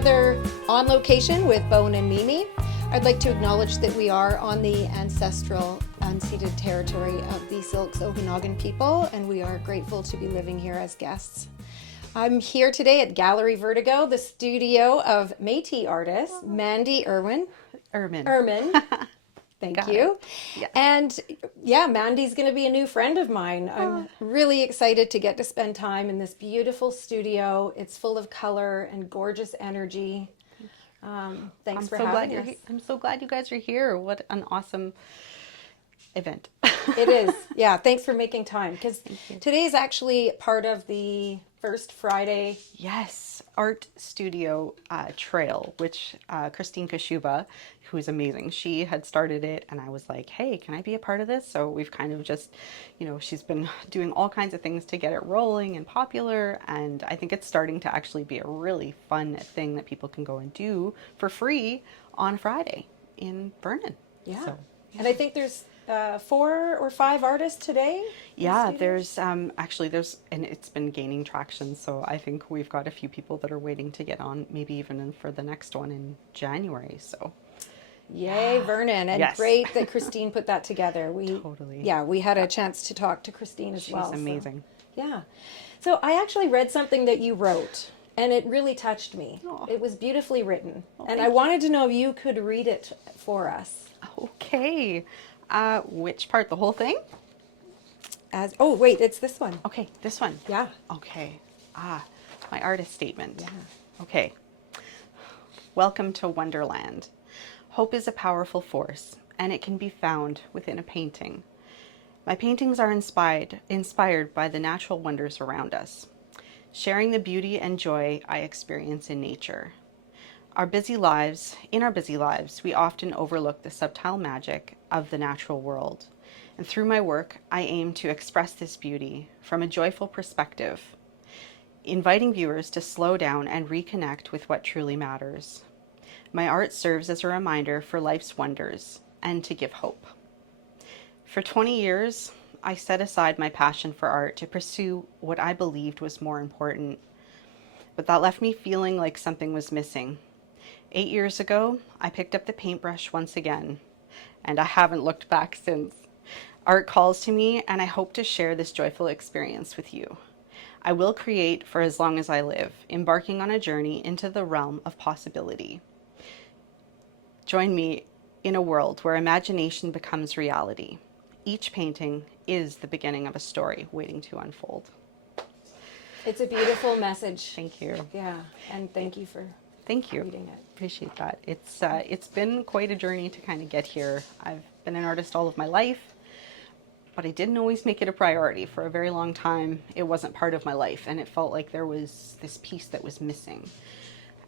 another On Location with Bone and Mimi. I'd like to acknowledge that we are on the ancestral unceded territory of the Silks Okanagan people, and we are grateful to be living here as guests. I'm here today at Gallery Vertigo, the studio of Métis artist Mandi Irmen. Irmen. Thank Got you. it. Yeah. And yeah, Mandy's going to be a new friend of mine. I'm really excited to get to spend time in this beautiful studio. It's full of color and gorgeous energy. Thanks for having us. I'm so glad you guys are here. What an awesome event. It is. Yeah, thanks for making time, because today is actually part of the First Friday. Yes, art studio trail, which Christine Kashuba, who is amazing, she had started it, and I was like, hey, can I be a part of this? So we've kind of just, she's been doing all kinds of things to get it rolling and popular, and I think it's starting to actually be a really fun thing that people can go and do for free on Friday in Vernon. Yeah. So, And I think there's 4 or 5 artists today. Yeah, there's and it's been gaining traction. So I think we've got a few people that are waiting to get on, maybe even for the next one in January. So Yay, Vernon. And yes. Great that Christine put that together. Totally. Yeah, we had a chance to talk to Christine as well. She's amazing. So, yeah. So I actually read something that you wrote, and it really touched me. Oh. It was beautifully written. And I thank wanted to know if you could read it for us. Okay. Which part? The whole thing? Oh, wait, it's this one. Okay, this one. Yeah. Okay. My artist statement. Yeah. Okay. Welcome to Wonderland. Hope is a powerful force, and it can be found within a painting. My paintings are inspired by the natural wonders around us, sharing the beauty and joy I experience in nature. In our busy lives, we often overlook the subtle magic of the natural world. And through my work, I aim to express this beauty from a joyful perspective, inviting viewers to slow down and reconnect with what truly matters. My art serves as a reminder for life's wonders and to give hope. For 20 years, I set aside my passion for art to pursue what I believed was more important. But that left me feeling like something was missing. 8 years ago, I picked up the paintbrush once again, and I haven't looked back since. Art calls to me, and I hope to share this joyful experience with you. I will create for as long as I live, embarking on a journey into the realm of possibility. Join me in a world where imagination becomes reality. Each painting is the beginning of a story waiting to unfold. It's a beautiful message. Thank you. Yeah, and thank you for Thank you. reading it. Appreciate that. It's been quite a journey to kind of get here. I've been an artist all of my life, but I didn't always make it a priority. For a very long time, it wasn't part of my life, and it felt like there was this piece that was missing.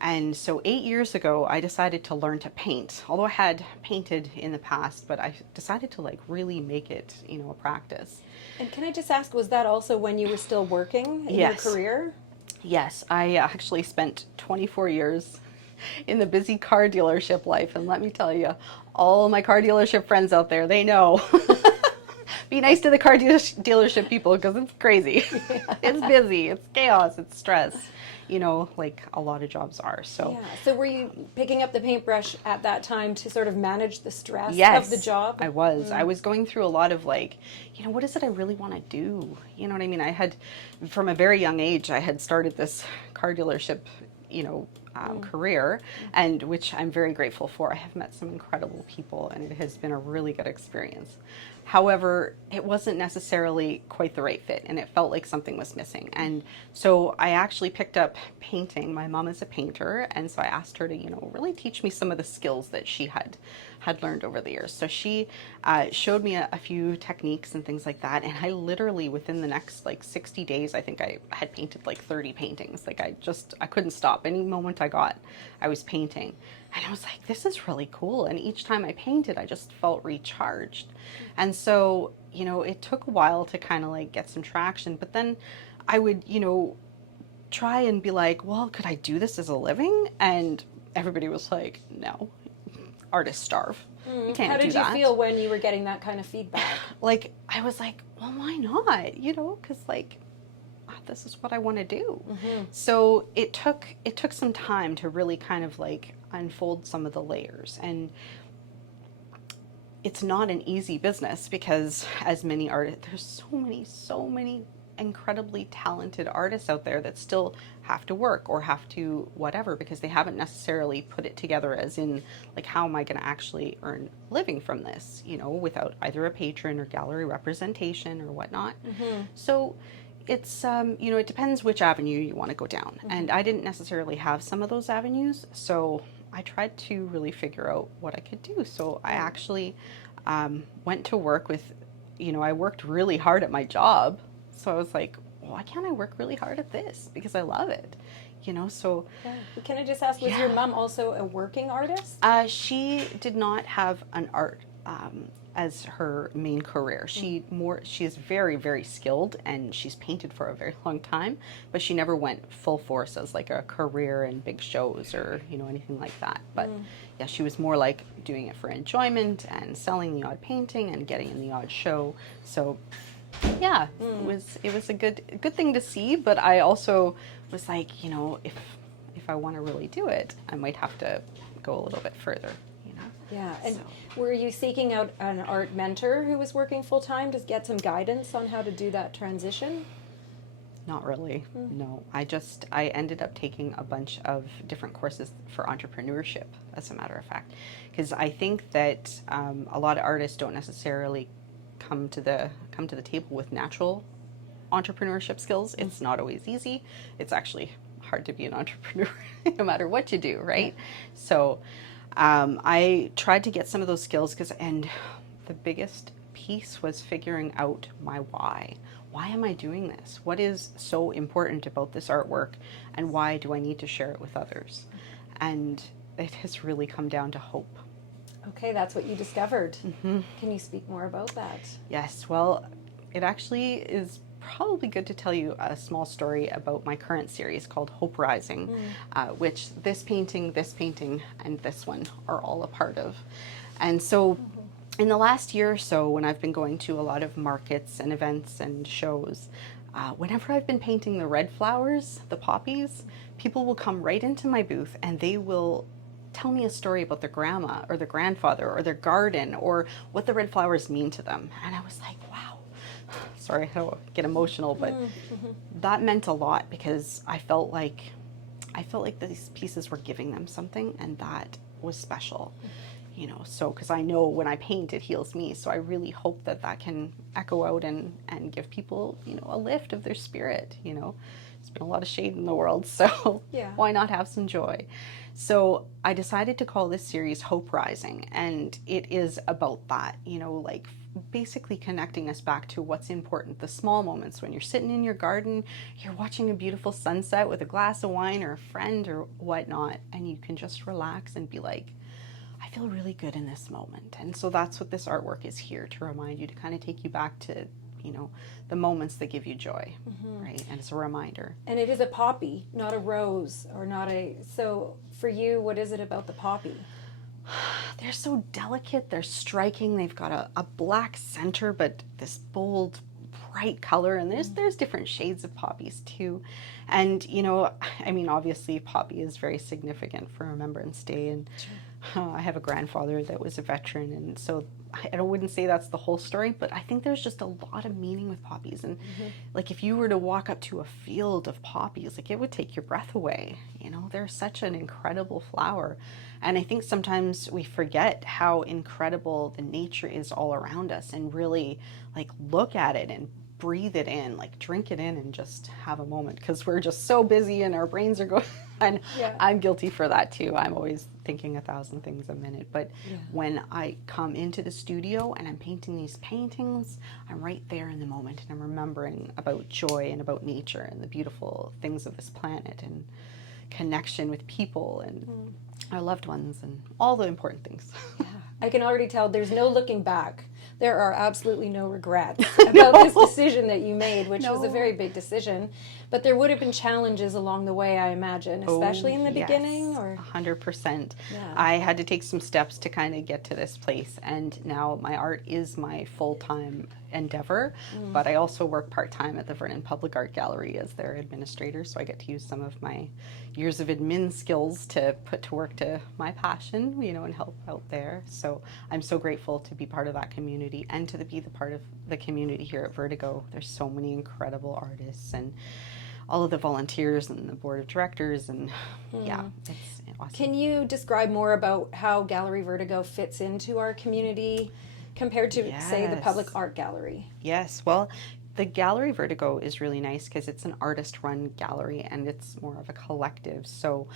And so 8 years ago, I decided to learn to paint. Although I had painted in the past, but I decided to really make it, a practice. And can I just ask, was that also when you were still working in your career? Yes, I actually spent 24 years in the busy car dealership life. And let me tell you, all my car dealership friends out there, they know. Be nice to the car dealership people, because it's crazy. Yeah. It's busy, it's chaos, it's stress, like a lot of jobs are. So yeah. So were you picking up the paintbrush at that time to sort of manage the stress yes, of the job? I was. I was going through a lot of what is it I really want to do? You know what I mean? I had, from a very young age, I had started this car dealership, career, and which I'm very grateful for. I have met some incredible people, and it has been a really good experience. However, it wasn't necessarily quite the right fit, and it felt like something was missing. And so I actually picked up painting. My mom is a painter, and so I asked her to, really teach me some of the skills that she had learned over the years. So she showed me a few techniques and things like that, and I literally, within the next 60 days, I think I had painted 30 paintings. I couldn't stop. Any moment I got, I was painting. And I was like, this is really cool. And each time I painted, I just felt recharged. And so, it took a while to kind of get some traction. But then I would, try and be like, well, could I do this as a living? And everybody was like, no, artists starve. You can't do that. How did you feel when you were getting that kind of feedback? I was like, well, why not? Because this is what I want to do. So it took some time to really kind of like unfold some of the layers. And it's not an easy business because as many artists, there's so many incredibly talented artists out there that still have to work or have to whatever because they haven't necessarily put it together as in like, how am I going to actually earn a living from this, you know, without either a patron or gallery representation or whatnot. So it's, you know, it depends which avenue you want to go down. And I didn't necessarily have some of those avenues. So I tried to really figure out what I could do. So I actually went to work with, you know, I worked really hard at my job. So I was like, why can't I work really hard at this? Because I love it, you know, so. Yeah. Can I just ask, was your mom also a working artist? She did not have an art as her main career. She is very, very skilled and she's painted for a very long time, but she never went full force as like a career in big shows or, you know, anything like that. But yeah, she was more like doing it for enjoyment and selling the odd painting and getting in the odd show. So yeah, it was a good thing to see, but I also was like, you know, if I want to really do it, I might have to go a little bit further, you know. Yeah, and So. were you seeking out an art mentor who was working full time to get some guidance on how to do that transition? Not really, no. I ended up taking a bunch of different courses for entrepreneurship, as a matter of fact, because I think that a lot of artists don't necessarily come to the table with natural entrepreneurship skills. It's not always easy. It's actually hard to be an entrepreneur no matter what you do, right? So I tried to get some of those skills and the biggest piece was figuring out my why. Why am I doing this? What is so important about this artwork and why do I need to share it with others? And it has really come down to hope. Okay, that's what you discovered. Can you speak more about that? Yes, well, it actually is probably good to tell you a small story about my current series called Hope Rising, which this painting, and this one are all a part of. And so in the last year or so, when I've been going to a lot of markets and events and shows, whenever I've been painting the red flowers, the poppies, people will come right into my booth and they will tell me a story about their grandma or their grandfather or their garden or what the red flowers mean to them. And I was like, wow. Sorry, I don't get emotional, but that meant a lot because I felt like these pieces were giving them something, and that was special, you know. So because I know when I paint, it heals me. So I really hope that can echo out and give people, you know, a lift of their spirit. You know, there's been a lot of shade in the world, so why not have some joy? So I decided to call this series Hope Rising, and it is about that, you know, like basically connecting us back to what's important, the small moments when you're sitting in your garden, you're watching a beautiful sunset with a glass of wine or a friend or whatnot, and you can just relax and be like, I feel really good in this moment. And so that's what this artwork is here to remind you, to kind of take you back to, you know, the moments that give you joy, right? And it's a reminder. And it is a poppy, not a rose, or not a, so for you, what is it about the poppy? They're so delicate, they're striking, they've got a black center, but this bold, bright color, and there's different shades of poppies too. And, you know, I mean, obviously poppy is very significant for Remembrance Day, and I have a grandfather that was a veteran, and so I wouldn't say that's the whole story, but I think there's just a lot of meaning with poppies. And like if you were to walk up to a field of poppies, like it would take your breath away. You know, they're such an incredible flower. And I think sometimes we forget how incredible the nature is all around us, and really like look at it and breathe it in, like drink it in and just have a moment, because we're just so busy and our brains are going. And I'm guilty for that too. I'm always thinking 1,000 things a minute. But when I come into the studio and I'm painting these paintings, I'm right there in the moment, and I'm remembering about joy and about nature and the beautiful things of this planet and connection with people and our loved ones and all the important things. I can already tell there's no looking back. There are absolutely no regrets about this decision that you made, which was a very big decision. But there would have been challenges along the way, I imagine, especially in the yes, beginning, or 100%. Yeah. I had to take some steps to kind of get to this place, and now my art is my full-time endeavor, but I also work part-time at the Vernon Public Art Gallery as their administrator, so I get to use some of my years of admin skills to put to work to my passion, you know, and help out there. So I'm so grateful to be part of that community and to be the part of the community here at Vertigo. There's so many incredible artists and all of the volunteers and the board of directors, and yeah, it's awesome. Can you describe more about how Gallery Vertigo fits into our community compared to, say, the Yes. Public Art Gallery? Yes, well, the Gallery Vertigo is really nice because it's an artist-run gallery and it's more of a collective. So,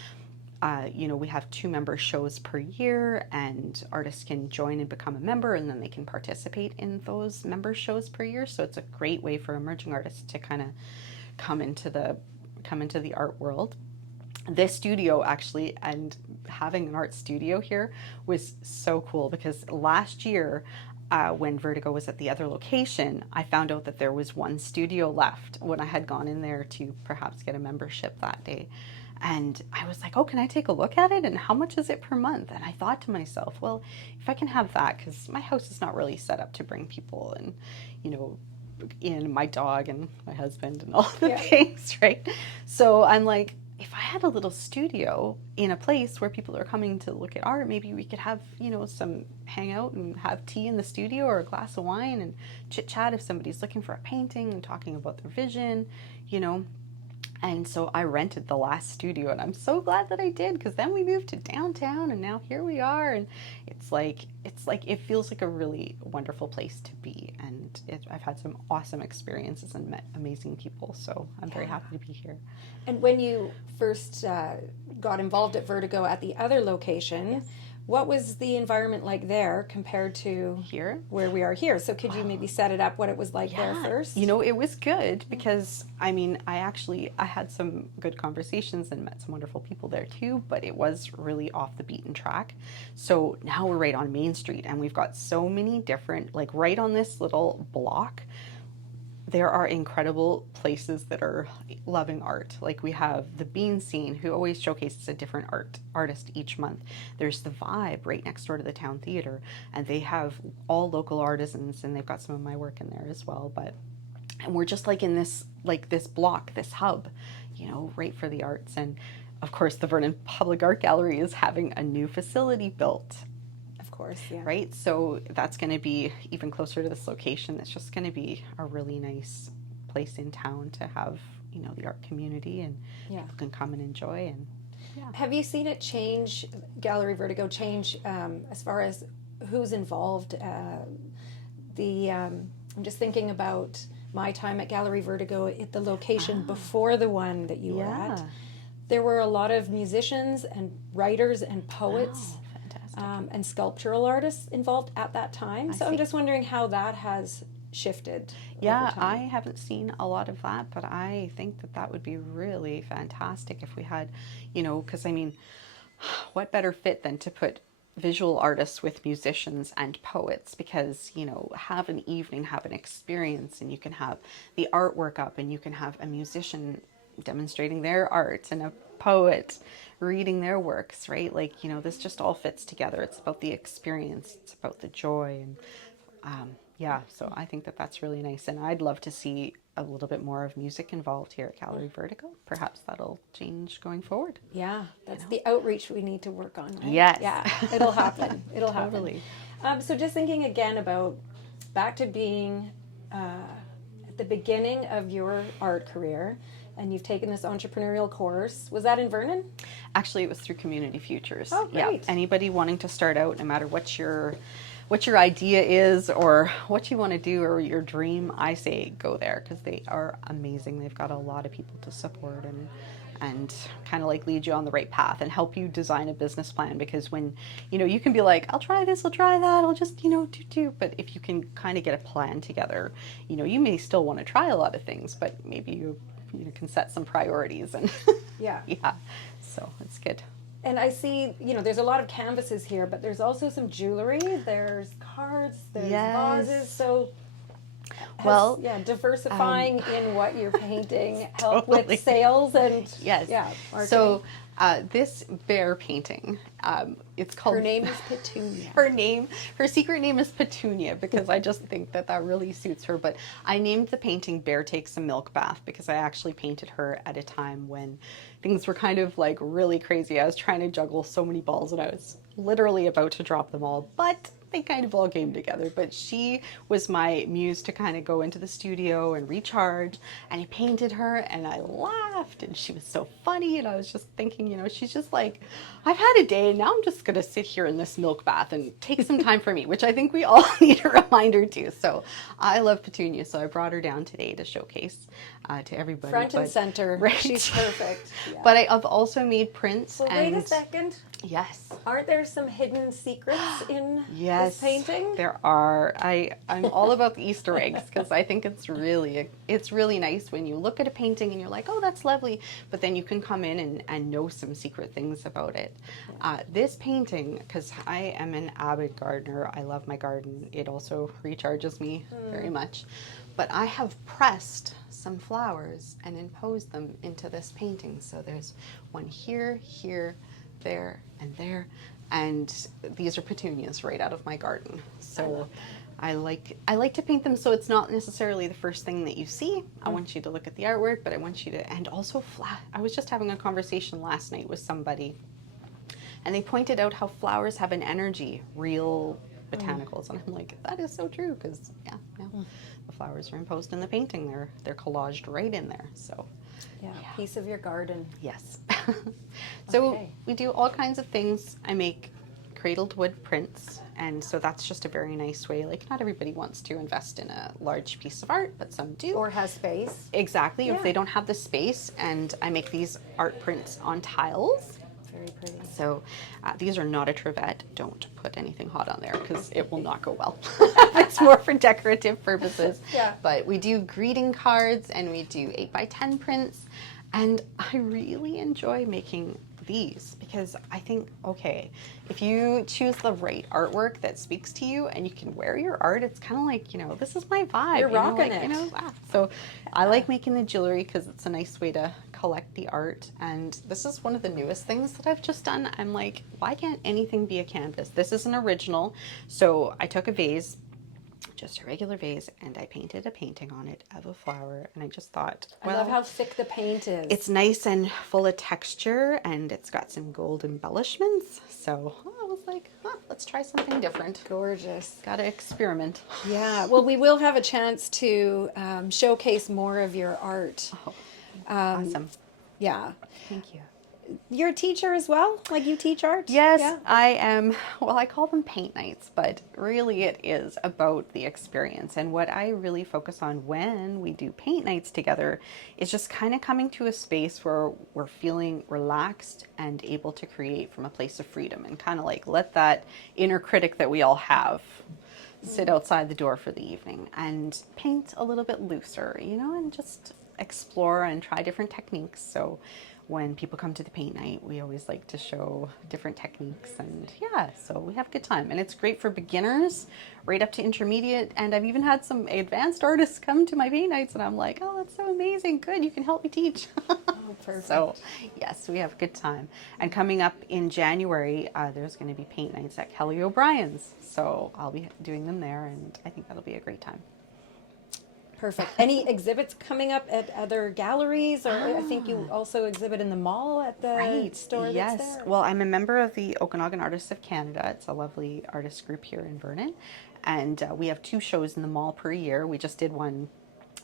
you know, we have 2 member shows per year, and artists can join and become a member, and then they can participate in those member shows per year. So it's a great way for emerging artists to kind of come into the art world. This studio actually, and having an art studio here was so cool because last year when Vertigo was at the other location, I found out that there was one studio left when I had gone in there to perhaps get a membership that day. And I was like, oh, can I take a look at it? And how much is it per month? And I thought to myself, well, if I can have that, because my house is not really set up to bring people and, you know, in my dog and my husband and all the things, right? So I'm like, if I had a little studio in a place where people are coming to look at art, maybe we could have, you know, some hang out and have tea in the studio or a glass of wine and chit chat if somebody's looking for a painting and talking about their vision, you know. And so I rented the last studio, and I'm so glad that I did, because then we moved to downtown and now here we are, and it's like it feels like a really wonderful place to be, and I've had some awesome experiences and met amazing people, so I'm very happy to be here. And when you first got involved at Vertigo at the other location, what was the environment like there compared to Here? where we are here? So could you maybe set it up what it was like there first? You know, it was good because, I mean, I had some good conversations and met some wonderful people there too, but it was really off the beaten track. So now we're right on Main Street, and we've got so many different, like right on this little block, there are incredible places that are loving art. Like we have the Bean Scene, who always showcases a different artist each month. There's the Vibe right next door to the Town Theater, and they have all local artisans, and they've got some of my work in there as well. And we're just like in this block, this hub, you know, right for the arts. And of course, the Vernon Public Art Gallery is having a new facility built. Course, yeah. Right? So that's going to be even closer to this location. It's just going to be a really nice place in town to have, you know, the art community, and people can come and enjoy. And have you seen it change, Gallery Vertigo change as far as who's involved? I'm just thinking about my time at Gallery Vertigo at the location before the one that you were at. There were a lot of musicians and writers and poets. And sculptural artists involved at that time. So I'm just wondering how that has shifted. Yeah, I haven't seen a lot of that, but I think that would be really fantastic if we had, you know, because I mean, what better fit than to put visual artists with musicians and poets, because, you know, have an evening, have an experience, and you can have the artwork up, and you can have a musician demonstrating their art and a poet reading their works, right? Like, you know, this just all fits together. It's about the experience, it's about the joy, and so I think that's really nice, and I'd love to see a little bit more of music involved here at Gallery Vertigo. Perhaps that'll change going forward. Yeah, that's the outreach we need to work on, right? Yes. Yeah, it'll happen. It'll Totally. happen. So just thinking again about back to being at the beginning of your art career, and you've taken this entrepreneurial course. Was that in Vernon? Actually, it was through Community Futures. Oh, great. Yeah. Anybody wanting to start out, no matter what your idea is or what you want to do or your dream, I say go there, because they are amazing. They've got a lot of people to support and kind of like lead you on the right path and help you design a business plan, because when, you know, you can be like, I'll try this, I'll try that, I'll just, you know, do, but if you can kind of get a plan together, you know, you may still want to try a lot of things, but maybe you can set some priorities, and so it's good. And I see, you know, there's a lot of canvases here, but there's also some jewelry, there's cards, there's vases. So Well, yeah, diversifying in what you're painting help Totally. with sales and yes. yeah, marketing. So this bear painting, it's called. Her name is Petunia. Her secret name is Petunia because I just think that that really suits her. But I named the painting "Bear Takes a Milk Bath" because I actually painted her at a time when things were kind of like really crazy. I was trying to juggle so many balls and I was literally about to drop them all, but they kind of all came together. But she was my muse to kind of go into the studio and recharge. And I painted her and I laughed and she was so funny. And I was just thinking, you know, she's just like, I've had a day and now I'm just going to sit here in this milk bath and take some time for me, which I think we all need a reminder to. So I love Petunia. So I brought her down today to showcase to everybody. Front and center. Right. She's perfect. Yeah. But I've also made prints. Well, and wait a second. Yes. Aren't there some hidden secrets in Yes, this painting? there are. I'm all about the Easter eggs because I think it's really nice when you look at a painting and you're like, oh, that's lovely, but then you can come in and know some secret things about it. This painting, because I am an avid gardener, I love my garden. It also recharges me very much. But I have pressed some flowers and imposed them into this painting. So there's one here, there, and there. And these are petunias right out of my garden. So I like to paint them so it's not necessarily the first thing that you see. I want you to look at the artwork, but I want you to, and also I was just having a conversation last night with somebody and they pointed out how flowers have an energy, real botanicals. And I'm like, that is so true because the flowers are imposed in the painting. They're collaged right in there. So yeah, piece of your garden. yes. So Okay. we do all kinds of things. I make cradled wood prints, and so that's just a very nice way. Like, not everybody wants to invest in a large piece of art, but some do. Or has space. Exactly, Yeah. if they don't have the space, and I make these art prints on tiles. Very pretty. So these are not a trivet. Don't put anything hot on there because it will not go well. It's more for decorative purposes. Yeah. But we do greeting cards and we do 8x10 prints. And I really enjoy making these because I think, okay, if you choose the right artwork that speaks to you and you can wear your art, it's kind of like, you know, this is my vibe. You're you know, rocking like, it. You know, so I like making the jewelry because it's a nice way to collect the art. And this is one of the newest things that I've just done. I'm like, why can't anything be a canvas? This is an original. So I took a vase, just a regular vase, and I painted a painting on it of a flower. And I just thought, well, I love how thick the paint is. it's nice and full of texture and it's got some gold embellishments. So I was like, let's try something different. gorgeous. Gotta experiment. Yeah, well, we will have a chance to showcase more of your art. Awesome. Yeah. Thank you. You're a teacher as well? Like you teach art? Yes, Yeah. I am. Well, I call them paint nights, but really it is about the experience. And what I really focus on when we do paint nights together is just kind of coming to a space where we're feeling relaxed and able to create from a place of freedom and kind of like let that inner critic that we all have sit outside the door for the evening and paint a little bit looser, you know, and just explore and try different techniques. So when people come to the paint night, we always like to show different techniques, and yeah, so we have a good time. And it's great for beginners right up to intermediate, and I've even had some advanced artists come to my paint nights and I'm like, oh, that's so amazing, good, you can help me teach. Oh, perfect. So yes, we have a good time. And coming up in January, there's going to be paint nights at Kelly O'Brien's, so I'll be doing them there, and I think that'll be a great time. Perfect. Any exhibits coming up at other galleries, or I think you also exhibit in the mall at the store Yes. that's there? Well, I'm a member of the Okanagan Artists of Canada. It's a lovely artist group here in Vernon. And we have 2 shows in the mall per year. We just did one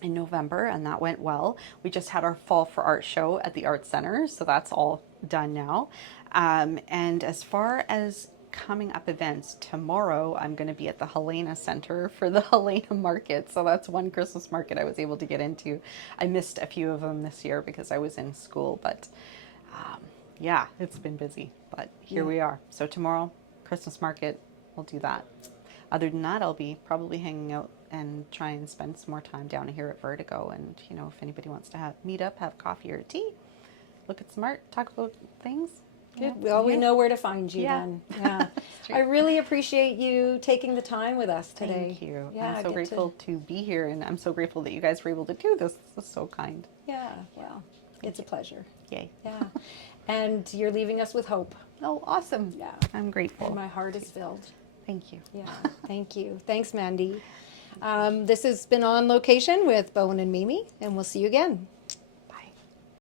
in November and that went well. We just had our Fall for Art show at the Art Center, so that's all done now. And as far as coming up events, tomorrow I'm going to be at the Helena Center for the Helena Market. So that's one Christmas market I was able to get into. I missed a few of them this year because I was in school, but yeah, it's been busy, but here we are. So tomorrow, Christmas market, we'll do that. Other than that, I'll be probably hanging out and try and spend some more time down here at Vertigo. And, you know, if anybody wants to meet up, have coffee or tea, look at some art, talk about things, Good. Well, we know where to find you Yeah. then. Yeah. I really appreciate you taking the time with us today. Thank you. Yeah, I'm so grateful to be here, and I'm so grateful that you guys were able to do this. This is so kind. Yeah, well, it's a pleasure. Yay. Yeah. And you're leaving us with hope. Oh, awesome. Yeah. I'm grateful. And my heart is filled. Thank you. Yeah, thank you. Thanks, Mandi. This has been On Location with Bowen and Mimi, and we'll see you again.